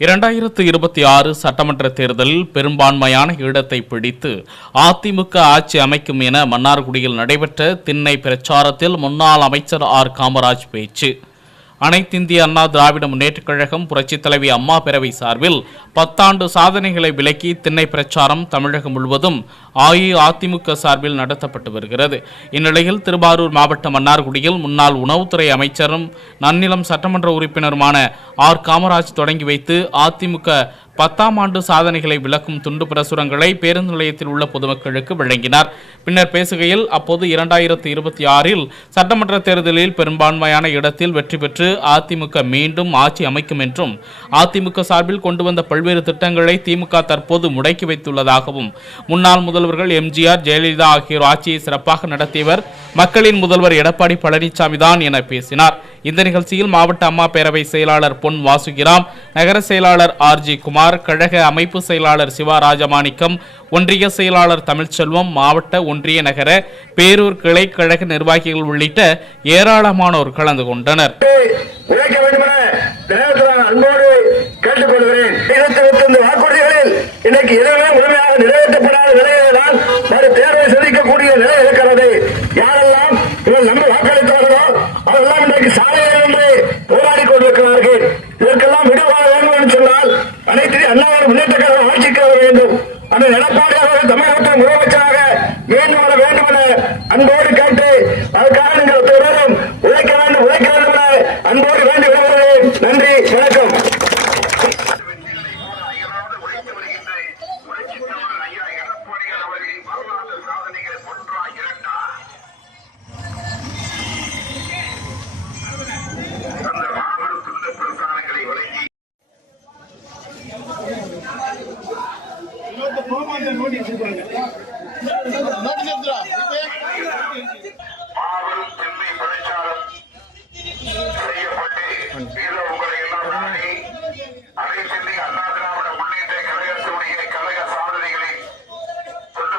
இரண்டாயிரத்து இருபத்தி ஆறு சட்டமன்ற தேர்தலில் பெரும்பான்மையான இடத்தை பிடித்து அதிமுக ஆட்சி அமைக்கும் என மன்னார்குடியில் நடைபெற்ற திண்ணை பிரச்சாரத்தில் முன்னாள் அமைச்சர் ஆர் காமராஜ் பேச்சு. அனைத்திந்திய அண்ணா திராவிட முன்னேற்றக் கழகம் புரட்சித் தலைவி அம்மா பேரவை சார்பில் பத்தாண்டு சாதனைகளை விளக்கி திண்ணை பிரச்சாரம் தமிழகம் முழுவதும் அஇஅதிமுக சார்பில் நடத்தப்பட்டு வருகிறது. இந்நிலையில் திருவாரூர் மாவட்டம் மன்னார்குடியில் முன்னாள் உணவுத்துறை அமைச்சரும் நன்னிலம் சட்டமன்ற உறுப்பினருமான ஆர். காமராஜ் தொடங்கி வைத்து அதிமுக பத்தாம் ஆண்டு சாதனைகளை விளக்கும் துண்டு பிரசுரங்களை பேருந்து நிலையத்தில் உள்ள பொதுமக்களுக்கு வழங்கினார். பின்னர் பேசுகையில் அப்போது இரண்டாயிரத்தி இருபத்தி ஆறில் சட்டமன்ற தேர்தலில் பெரும்பான்மையான இடத்தில் வெற்றி பெற்று அதிமுக மீண்டும் ஆட்சி அமைக்கும் என்றும் அதிமுக சார்பில் கொண்டு வந்த பல்வேறு திட்டங்களை திமுக தற்போது முடக்கி வைத்துள்ளதாகவும் முன்னாள் முதல்வர்கள் எம்ஜிஆர் ஜெயலலிதா ஆகியோர் ஆட்சியை சிறப்பாக நடத்தியவர் மக்களின் முதல்வர் எடப்பாடி பழனிசாமி தான் என பேசினார். இந்த நிகழ்ச்சியில் மாவட்ட அம்மா பேரவை செயலாளர் பொன் வாசுகிராம் நகர செயலாளர் ஆர் ஜி குமார் கழக அமைப்பு செயலாளர் சிவா ராஜமாணிக்கம் ஒன்றிய செயலாளர் தமிழ்ச்செல்வம் மாவட்ட ஒன்றிய நகர பேரூர் கிளை கழக நிர்வாகிகள் உள்ளிட்ட ஏராளமானோர் கலந்து கொண்டனர் உழைக்க வேண்டுமென நேரத்தில் அன்போடு கேட்டுக்கொள்கிறேன் இருபத்தி இருபத்தி இன்றைக்கு எதுவுமே முழுமையாக நிறைவேற்றப்படாத நிலையில்தான் மறு தேர்வை சந்திக்கக்கூடிய நிலை இருக்கிறது. யாரெல்லாம் இவர்கள் நம்ப வாக்களித்தார்களோ அவரெல்லாம் இன்றைக்கு சாலையில் என்று போராடி கொண்டிருக்கிறார்கள். இதற்கெல்லாம் விடுவாக வேண்டும் என்று சொன்னால் அனைத்து அண்ணாவின் முன்னேற்ற கழகம் ஆட்சிக்கு வர வேண்டும். அந்த எடப்பாடி அவர்கள் தமிழகத்தின் முதலமைச்சராக மீண்டும் வர வேண்டும் என அன்போடு கேட்டு அதற்காக நீங்கள் மாபெரும் தென்னை பிரச்சாரம் செய்யப்பட்டு இதோ உங்களை எல்லாம் நாடி அனைத்திந்திய அண்ணா திராவிட முன்னேற்ற கழகத்தினுடைய கழக சாதனைகளை தொண்டு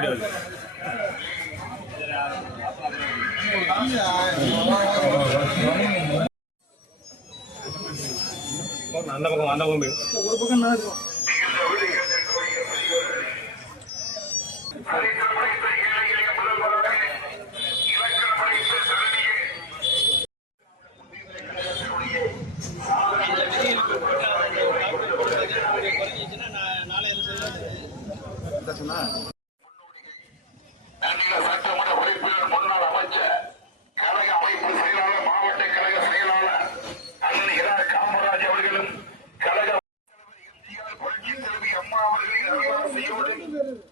நீட்டா இலவசமாக வழங்கிய வரலாற்று சாதனை அனைத்திந்திய அண்ணா திராவிட முன்னேற்ற கழக திருவாரூர் மாவட்டம் சரித்திரமடைந்த ஏழைய முதல்வராக இலக்கணமடைந்த சிறுமியே நன்னில சட்டமன்ற உறுப்பினர் முன்னாள் அமைச்சர் கழக அமைப்பு செயலாளர் மாவட்ட கழக செயலாளர் அண்ணன் இரா காமராஜ் அவர்களும் கழக எம்ஜிஆர் புரட்சி தலைவி அம்மா